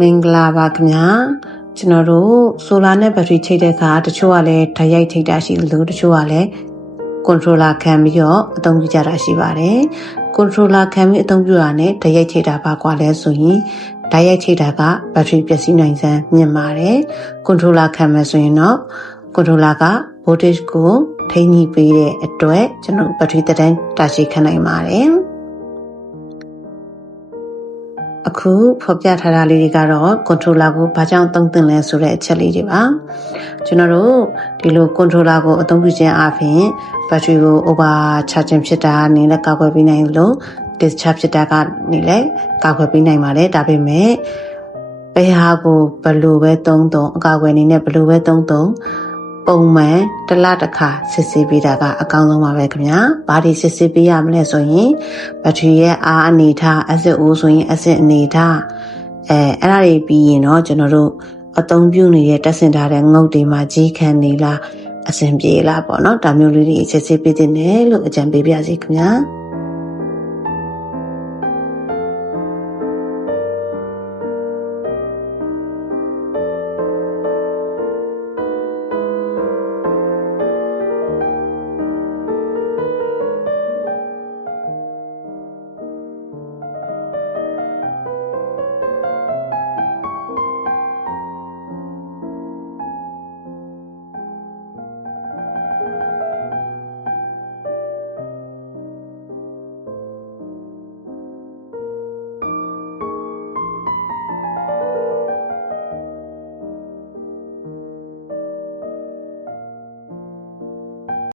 မင်္ဂလာပါခင်ဗျာကျွန်တော်တို့ဆိုလာနဲ့ဘက်ထရီချိတ်တဲ့အခါတချို့ကလည်းဓာတ်ရိုက်ထိတ်တာရှိလို့တချို့ကလည်း controller ခံပြီးတော့အသုံးပြုကြတာရှိပါတယ် controller ခံပြီးအသုံးပြုတာနဲ့ဓာတ်ရိုက်ထိတ်တာပါကွာလဲဆိုရင်ဓာတ်ရိုက်ထိတ်တာကဘက်ထရီပျက်စီးနိုင်စမ်းမြင့်ပါတယ် controller ခံမယ်ဆိုရင်တော့ controller က voltage ကိုထိန်းညှိပေးတဲ့အတွက်ကျွန်တော်ဘက်ထရီတက်တန်းတာရှည်ခံနိုင်ပါတယ် အခုဖော်ပြထားတာလေးတွေကတော့ controller ကိုဘာကြောင့်သုံးသင့်လဲဆိုတဲ့အချက်လေးတွေပါကျွန်တော်တို့ဒီလို controller ကိုအသုံးပြုခြင်းအပြင် battery ကို over charging ဖြစ်တာနေလည်းကာကွယ်ပေးနိုင်လို့ discharge ဖြစ်တာကနေလည်းကာကွယ်ပေးနိုင်ပါတယ်ဒါပေမဲ့ဘယ်ဟာကိုဘယ်လိုပဲသုံးသုံးအကာအကွယ်အနေနဲ့ဘယ်လိုပဲသုံးသုံး ပုံမှန်တစ်လတစ်ခါစစ်ဆေးပေးတာကအကောင်းဆုံးပါပဲခင်ဗျာ။ဘာဒီစစ်ဆေးပေးရမလဲဆိုရင်ဘက်ထရီရဲ့အားအနေထား acid O ဆိုရင် acid အနေထားအဲအဲ့ဒါတွေပြီးရင်တော့ကျွန်တော်တို့အသုံးပြုနေတဲ့တက်စင်ထားတဲ့ငုတ်တွေမှာကြီးခံနေလားအဆင်ပြေလားပေါ့နော်ဒါမျိုးလေးတွေစစ်ဆေးပေးတဲ့နယ်လို့အကြံပေးပါစီခင်ဗျာ။